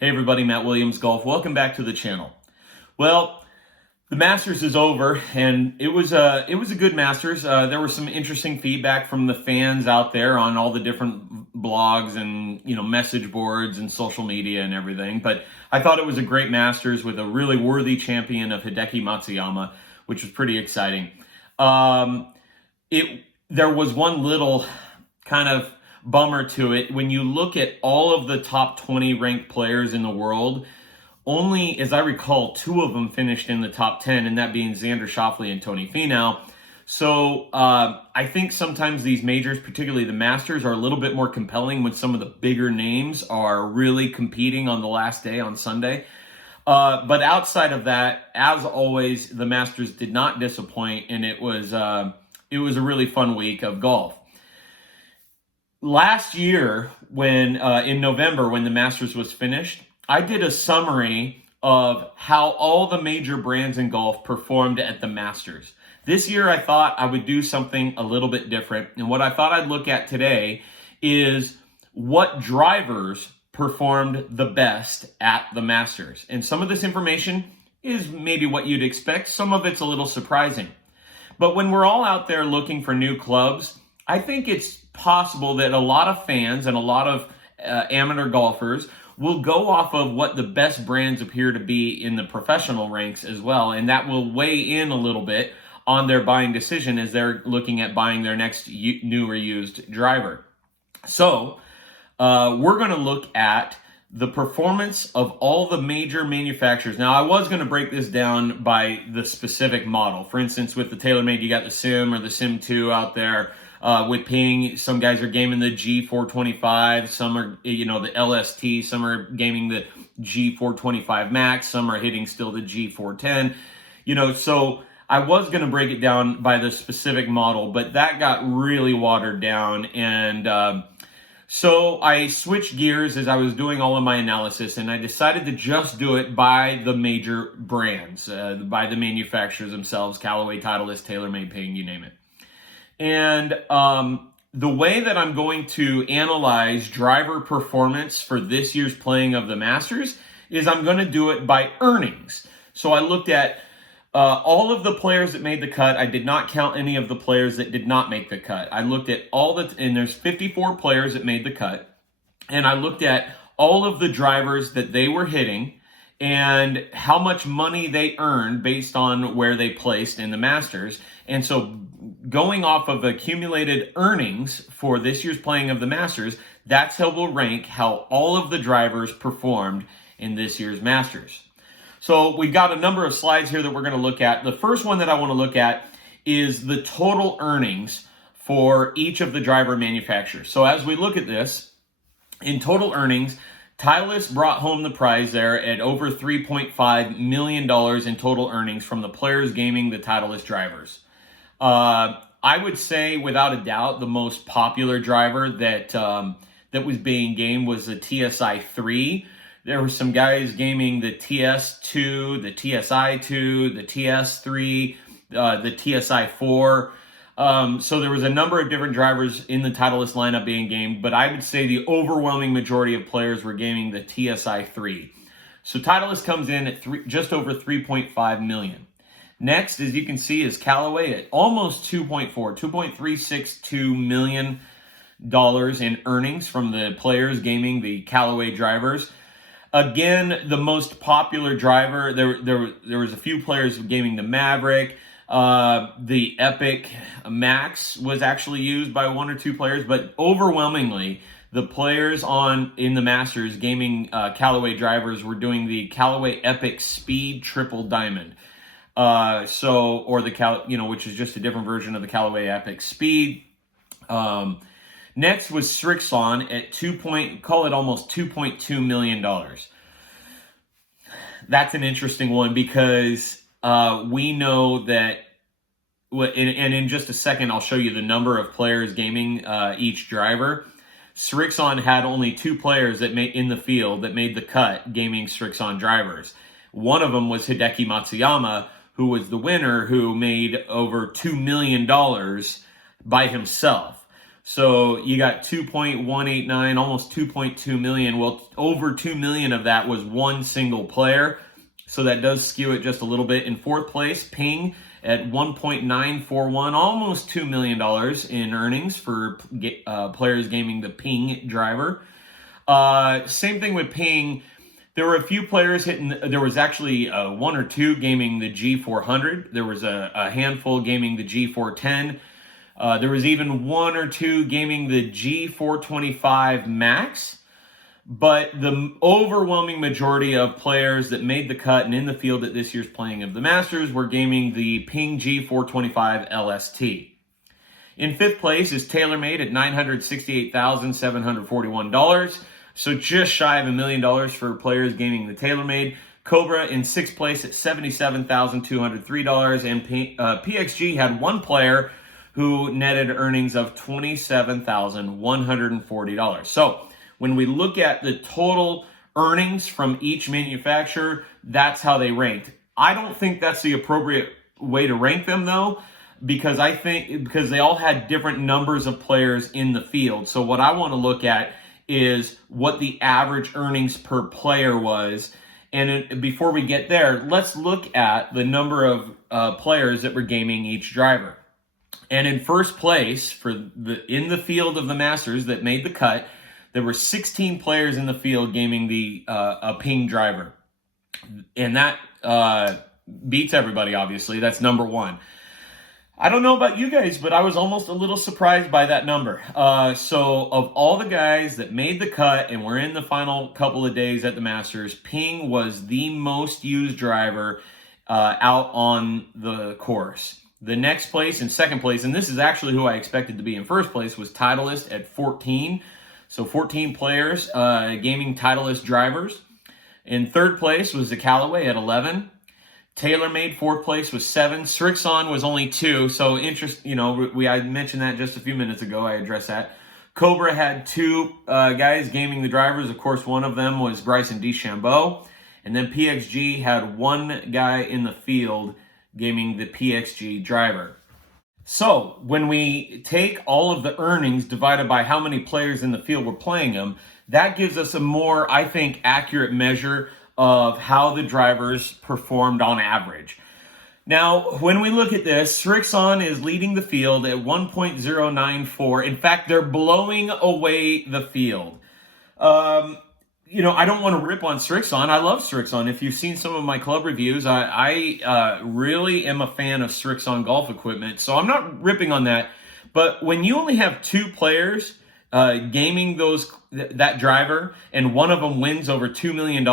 Hey everybody, Matt Williams Golf. Welcome back to the channel. Well, the Masters is over, and it was a good Masters. There was some interesting feedback from the fans out there on all the different blogs and message boards and social media and everything. But I thought it was a great Masters with a really worthy champion of Hideki Matsuyama, which was pretty exciting. There was one little kind of bummer to it. When you look at all of the top 20 ranked players in the world, only, as I recall, 2 of them finished in the top 10, and that being Xander Schauffele and Tony Finau. So I think sometimes these majors, particularly the Masters, are a little bit more compelling when some of the bigger names are really competing on the last day on Sunday. But outside of that, as always, the Masters did not disappoint, and it was a really fun week of golf. Last year, when in November, when the Masters was finished, I did a summary of how all the major brands in golf performed at the Masters. This year, I thought I would do something a little bit different. And what I thought I'd look at today is what drivers performed the best at the Masters. And some of this information is maybe what you'd expect. Some of it's a little surprising. But when we're all out there looking for new clubs, I think it's possible that a lot of fans and a lot of amateur golfers will go off of what the best brands appear to be in the professional ranks as well, and that will weigh in a little bit on their buying decision as they're looking at buying their next new or used driver. So we're going to look at the performance of all the major manufacturers. Now, I was going to break this down by the specific model. For instance, with the TaylorMade, you got the Sim or the Sim 2 out there. With Ping, some guys are gaming the G425, some are, the LST, some are gaming the G425 Max, some are hitting still the G410, so I was going to break it down by the specific model, but that got really watered down, and so I switched gears as I was doing all of my analysis, and I decided to just do it by the major brands, by the manufacturers themselves: Callaway, Titleist, TaylorMade, Ping, you name it. And the way that I'm going to analyze driver performance for this year's playing of the Masters is I'm going to do it by earnings. So I looked at all of the players that made the cut. I did not count any of the players that did not make the cut. I looked at and there's 54 players that made the cut. And I looked at all of the drivers that they were hitting and how much money they earned based on where they placed in the Masters. And so going off of accumulated earnings for this year's playing of the Masters, that's how we'll rank how all of the drivers performed in this year's Masters. So we've got a number of slides here that we're going to look at. The first one that I want to look at is the total earnings for each of the driver manufacturers. So as we look at this, in total earnings, Titleist brought home the prize there at over $3.5 million in total earnings from the players gaming the Titleist drivers. I would say, without a doubt, the most popular driver that was being gamed was the TSI 3. There were some guys gaming the TS2, the TSI 2, the TS3, the TSI 4. So there was a number of different drivers in the Titleist lineup being gamed, but I would say the overwhelming majority of players were gaming the TSI 3. So Titleist comes in at just over $3.5 million. Next, as you can see, is Callaway at almost $2.362 million in earnings from the players gaming the Callaway drivers. Again, the most popular driver, there was a few players gaming the Maverick. The Epic Max was actually used by 1 or 2 players, but overwhelmingly, the players in the Masters gaming Callaway drivers were doing the Callaway Epic Speed Triple Diamond. Which is just a different version of the Callaway Epic Speed. Next was Schwartzel at almost $2.2 million. That's an interesting one because we know that, and in just a second, I'll show you the number of players gaming each driver. Schwartzel had only 2 players in the field that made the cut gaming Schwartzel drivers. One of them was Hideki Matsuyama, who was the winner, who made over $2 million by himself. So you got 2.189, almost 2.2 million. Well, over 2 million of that was one single player. So that does skew it just a little bit. In fourth place, Ping at 1.941, almost $2 million in earnings for players gaming the Ping driver. Same thing with Ping. There were a few players hitting. There was actually one or two gaming the G400. There was a handful gaming the G410. There was even one or two gaming the G425 Max. But the overwhelming majority of players that made the cut and in the field at this year's playing of the Masters were gaming the Ping G425 LST. In fifth place is TaylorMade at $968,741. So just shy of $1 million for players gaming the TaylorMade. Cobra in sixth place at $77,203. And PXG had one player who netted earnings of $27,140. So when we look at the total earnings from each manufacturer, that's how they ranked. I don't think that's the appropriate way to rank them, though, because they all had different numbers of players in the field. So what I want to look at is what the average earnings per player was. And before we get there, let's look at the number of players that were gaming each driver. And in first place in the field of the Masters that made the cut, there were 16 players in the field gaming a Ping driver. And that beats everybody, obviously. That's number one. I don't know about you guys, but I was almost a little surprised by that number. So of all the guys that made the cut and were in the final couple of days at the Masters, Ping was the most used driver out on the course. The next place and second place, and this is actually who I expected to be in first place, was Titleist at 14. So 14 players gaming Titleist drivers. In third place was the Callaway at 11. TaylorMade fourth place was 7. Srixon was only 2. So I mentioned that just a few minutes ago. I addressed that. Cobra had 2 guys gaming the drivers. Of course, one of them was Bryson DeChambeau. And then PXG had one guy in the field gaming the PXG driver. So when we take all of the earnings divided by how many players in the field were playing them, that gives us a more, I think, accurate measure of how the drivers performed on average. Now, when we look at this, Srixon is leading the field at 1.094. In fact, they're blowing away the field. I don't want to rip on Srixon. I love Srixon. If you've seen some of my club reviews, I really am a fan of Srixon golf equipment. So I'm not ripping on that. But when you only have 2 players gaming that driver and one of them wins over $2 million,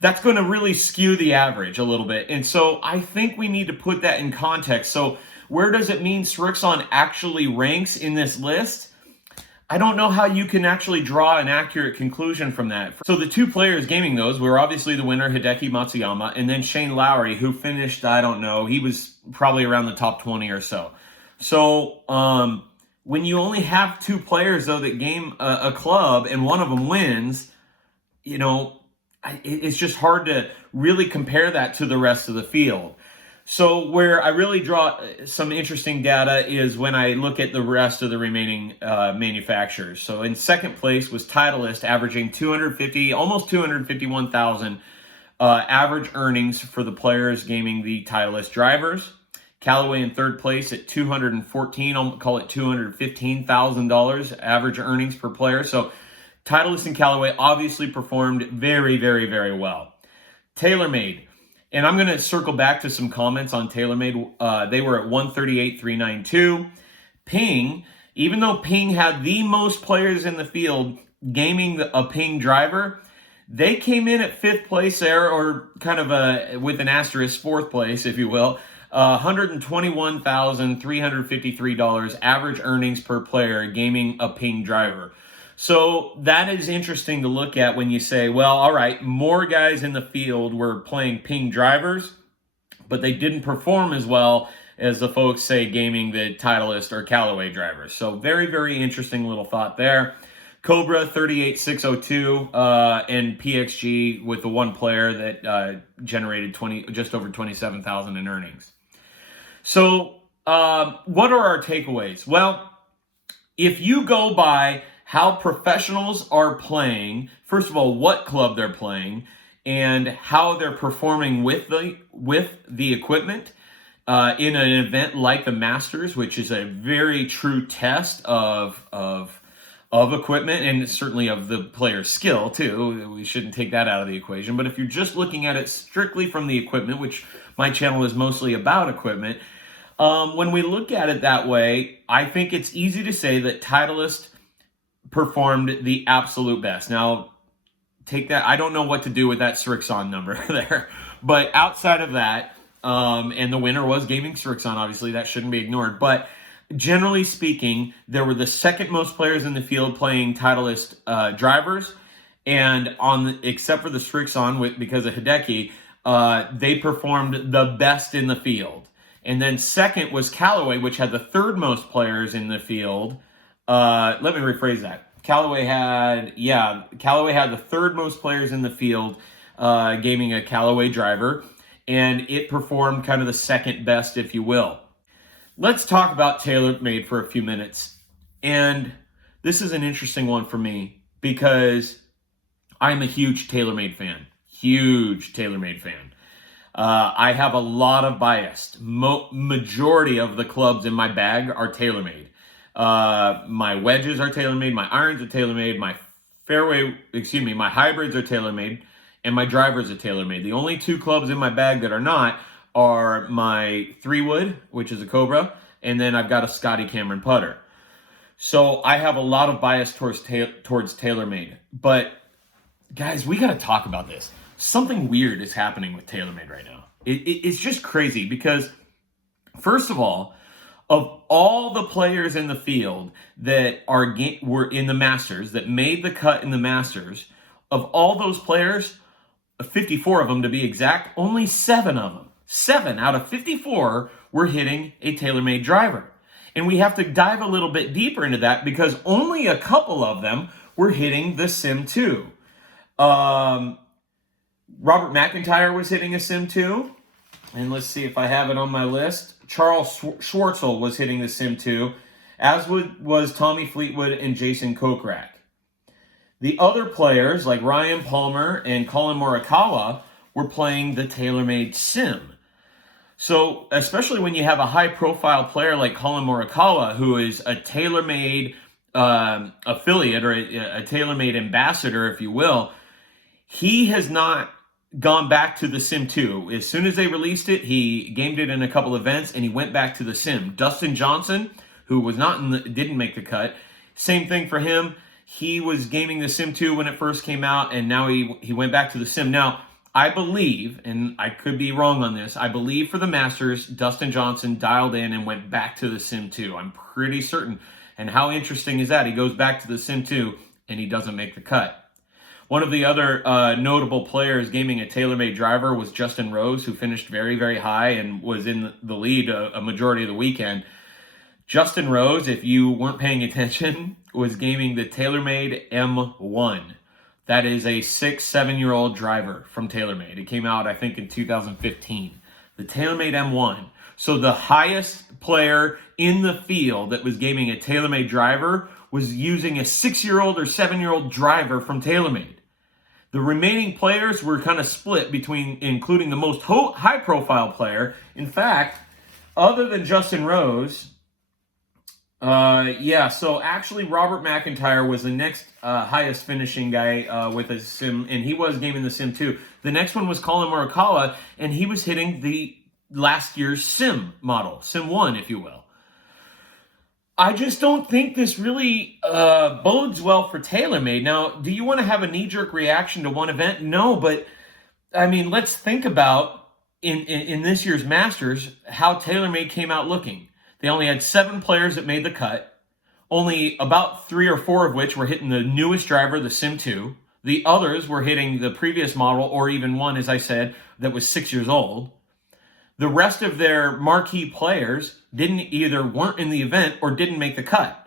that's going to really skew the average a little bit. And so I think we need to put that in context. So where does it mean Srixon actually ranks in this list? I don't know how you can actually draw an accurate conclusion from that. So the 2 players gaming those were obviously the winner, Hideki Matsuyama, and then Shane Lowry, who finished, I don't know, he was probably around the top 20 or so. So when you only have 2 players, though, that game a club and one of them wins, it's just hard to really compare that to the rest of the field. So where I really draw some interesting data is when I look at the rest of the remaining manufacturers. So in second place was Titleist, averaging almost 251,000 average earnings for the players gaming the Titleist drivers. Callaway in third place at 214, I'll call it $215,000 average earnings per player. So Titleist and Callaway obviously performed very, very, very well. TaylorMade. And I'm going to circle back to some comments on TaylorMade. They were at 138,392. Ping, even though Ping had the most players in the field gaming a Ping driver, they came in at 5th place there, or kind of with an asterisk, 4th place, if you will. $121,353 average earnings per player gaming a Ping driver. So that is interesting to look at when you say, well, all right, more guys in the field were playing Ping drivers, but they didn't perform as well as the folks, say, gaming the Titleist or Callaway drivers. So very, very interesting little thought there. Cobra 38,602 and PXG with the one player that generated just over 27,000 in earnings. So what are our takeaways? Well, if you go by how professionals are playing, first of all, what club they're playing, and how they're performing with the equipment in an event like the Masters, which is a very true test of equipment and certainly of the player's skill too. We shouldn't take that out of the equation. But if you're just looking at it strictly from the equipment, which my channel is mostly about equipment, when we look at it that way, I think it's easy to say that Titleist performed the absolute best. Now, take that. I don't know what to do with that Srixon number there, but outside of that, and the winner was Gaming Srixon, obviously, that shouldn't be ignored. But generally speaking, there were the second most players in the field playing Titleist drivers, and except for the Srixon, because of Hideki, they performed the best in the field. And then second was Callaway, which had the third most players in the field. Let me rephrase that. Callaway had the third most players in the field, gaming a Callaway driver, and it performed kind of the second best, if you will. Let's talk about TaylorMade for a few minutes. And this is an interesting one for me because I'm a huge TaylorMade fan. Huge TaylorMade fan. I have a lot of bias. Majority of the clubs in my bag are TaylorMade. My wedges are TaylorMade, my irons are TaylorMade, my hybrids are TaylorMade, and my drivers are TaylorMade. The only two clubs in my bag that are not are my 3-wood, which is a Cobra, and then I've got a Scotty Cameron putter. So I have a lot of bias towards TaylorMade. But guys, we got to talk about this. Something weird is happening with TaylorMade right now. It's just crazy because, first of all, of all the players in the field that were in the Masters, that made the cut in the Masters, of all those players, 54 of them to be exact, only 7 of them, 7 out of 54 were hitting a TaylorMade driver. And we have to dive a little bit deeper into that because only a couple of them were hitting the Sim 2. Robert McIntyre was hitting a Sim 2. And let's see if I have it on my list. Charles Schwartzel was hitting the Sim 2, as was Tommy Fleetwood and Jason Kokrak. The other players, like Ryan Palmer and Colin Morikawa, were playing the TaylorMade Sim. So, especially when you have a high-profile player like Colin Morikawa, who is a TaylorMade affiliate or a TaylorMade ambassador, if you will, he has not gone back to the Sim 2. As soon as they released it, he gamed it in a couple events, and he went back to the Sim. Dustin Johnson, who was didn't make the cut, same thing for him. He was gaming the Sim 2 when it first came out, and now he went back to the Sim. Now, I believe, and I could be wrong on this, I believe for the Masters, Dustin Johnson dialed in and went back to the Sim 2. I'm pretty certain. And how interesting is that? He goes back to the Sim 2, and he doesn't make the cut. One of the other notable players gaming a TaylorMade driver was Justin Rose, who finished very, very high and was in the lead a majority of the weekend. Justin Rose, if you weren't paying attention, was gaming the TaylorMade M1. That is a 6-7-year-old driver from TaylorMade. It came out, I think, in 2015. The TaylorMade M1. So the highest player in the field that was gaming a TaylorMade driver was using a 6-year-old or 7-year-old driver from TaylorMade. The remaining players were kind of split between, including the most high-profile player. In fact, other than Justin Rose, so actually Robert McIntyre was the next highest finishing guy with a Sim, and he was gaming the Sim 2. The next one was Colin Morikawa, and he was hitting the last year's Sim model, Sim 1, if you will. I just don't think this really bodes well for TaylorMade. Now, do you want to have a knee-jerk reaction to one event? No, but, I mean, let's think about, in this year's Masters, how TaylorMade came out looking. They only had 7 players that made the cut, only about 3 or 4 of which were hitting the newest driver, the Sim 2. The others were hitting the previous model, or even one, as I said, that was 6 years old. The rest of their marquee players weren't in the event or didn't make the cut.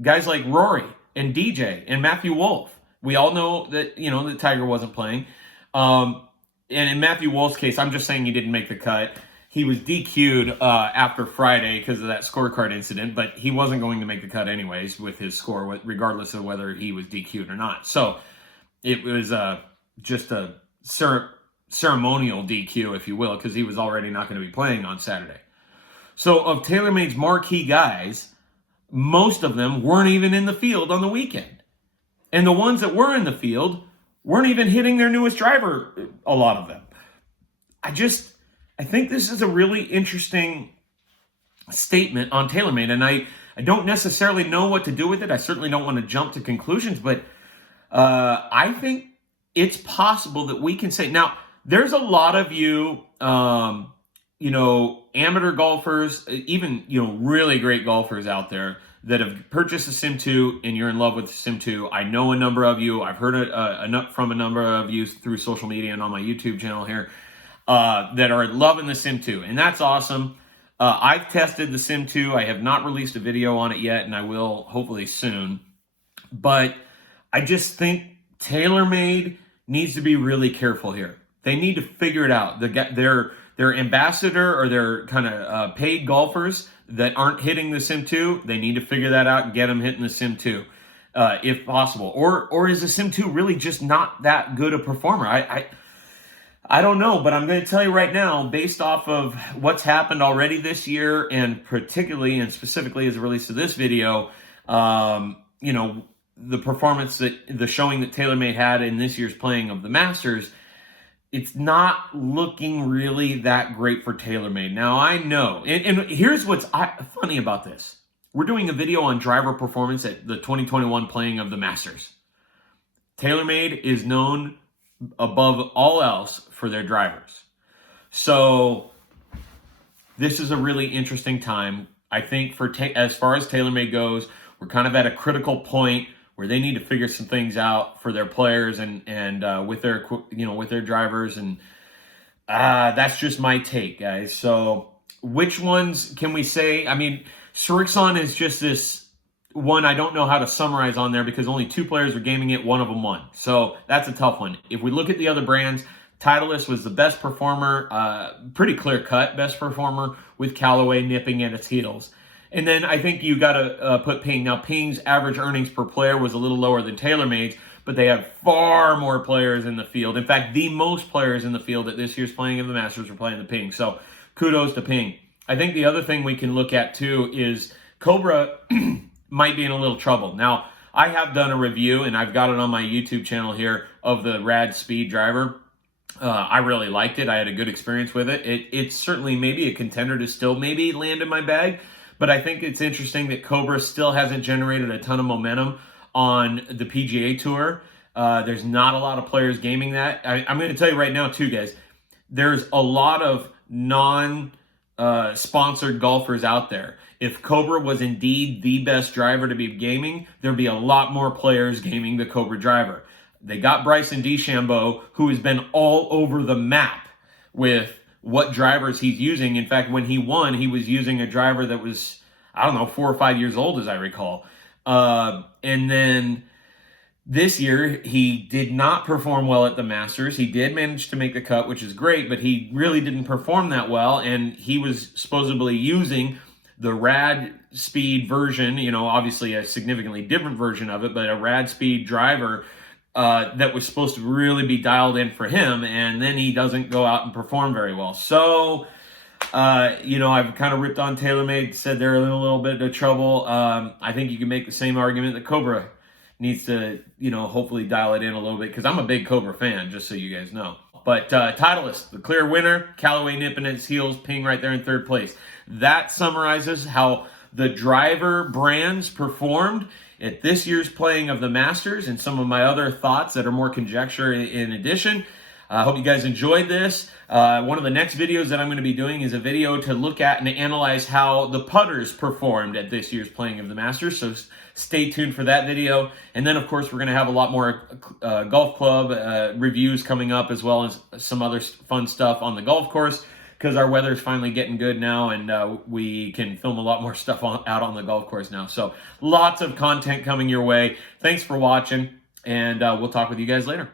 Guys like Rory and DJ and Matthew Wolff. We all know that, that Tiger wasn't playing. And in Matthew Wolff's case, I'm just saying he didn't make the cut. he was DQ'd after Friday because of that scorecard incident, but he wasn't going to make the cut anyways with his score, regardless of whether he was DQ'd or not. So it was just a ceremonial DQ, if you will, because he was already not going to be playing on Saturday. So of TaylorMade's marquee guys, most of them weren't even in the field on the weekend. And the ones that were in the field weren't even hitting their newest driver, a lot of them. I think this is a really interesting statement on TaylorMade, and I don't necessarily know what to do with it. I certainly don't want to jump to conclusions, but I think it's possible that we can say, now, there's a lot of you, amateur golfers, even, really great golfers out there that have purchased a Sim 2 and you're in love with the Sim 2. I know a number of you. I've heard from a number of you through social media and on my YouTube channel here that are loving the Sim 2, and that's awesome. I've tested the Sim 2. I have not released a video on it yet, and I will hopefully soon. But I just think TaylorMade needs to be really careful here. They need to figure it out. Their ambassador or their kind of paid golfers that aren't hitting the Sim 2, they need to figure that out and get them hitting the Sim 2 if possible. Or is the Sim 2 really just not that good a performer? I don't know, but I'm going to tell you right now, based off of what's happened already this year, and particularly and specifically as it relates to this video, the performance the showing that TaylorMade had in this year's playing of the Masters, it's not looking really that great for TaylorMade. Now, I know, and here's what's funny about this. We're doing a video on driver performance at the 2021 playing of the Masters. TaylorMade is known above all else for their drivers. So this is a really interesting time. I think as far as TaylorMade goes, we're kind of at a critical point where they need to figure some things out for their players and with their drivers, and that's just my take, guys. So which ones can we say? I mean, Schwartzel is just this one I don't know how to summarize on there because only 2 players were gaming it, one of them won. So that's a tough one. If we look at the other brands, Titleist was the best performer, pretty clear-cut best performer, with Callaway nipping at its heels. And then I think you got to put Ping. Now, Ping's average earnings per player was a little lower than TaylorMade's, but they had far more players in the field. In fact, the most players in the field at this year's playing of the Masters were playing the Ping. So kudos to Ping. I think the other thing we can look at, too, is Cobra might be in a little trouble. Now, I have done a review, and I've got it on my YouTube channel here, of the Rad Speed driver. I really liked it. I had a good experience with it. It's certainly maybe a contender to still maybe land in my bag, but I think it's interesting that Cobra still hasn't generated a ton of momentum on the PGA Tour. There's not a lot of players gaming that. I'm going to tell you right now, too, guys, there's a lot of non-sponsored golfers out there. If Cobra was indeed the best driver to be gaming, there'd be a lot more players gaming the Cobra driver. They got Bryson DeChambeau, who has been all over the map with what drivers he's using. In fact, when he won, he was using a driver that was, 4 or 5 years old, as I recall. And then this year, he did not perform well at the Masters. He did manage to make the cut, which is great, but he really didn't perform that well, and he was supposedly using the Rad Speed version, obviously a significantly different version of it, but a Rad Speed driver that was supposed to really be dialed in for him, and then he doesn't go out and perform very well. So, I've kind of ripped on TaylorMade, said they're in a little bit of trouble. I think you can make the same argument that Cobra needs to, hopefully dial it in a little bit, because I'm a big Cobra fan, just so you guys know. But Titleist, the clear winner, Callaway nipping at its heels, Ping right there in 3rd place. That summarizes how the driver brands performed at this year's playing of the Masters, and some of my other thoughts that are more conjecture in addition. I hope you guys enjoyed this. One of the next videos that I'm going to be doing is a video to look at and analyze how the putters performed at this year's playing of the Masters. So stay tuned for that video. And then, of course, we're going to have a lot more golf club reviews coming up, as well as some other fun stuff on the golf course, because our weather is finally getting good now, and we can film a lot more stuff out on the golf course now. So lots of content coming your way. Thanks for watching, and we'll talk with you guys later.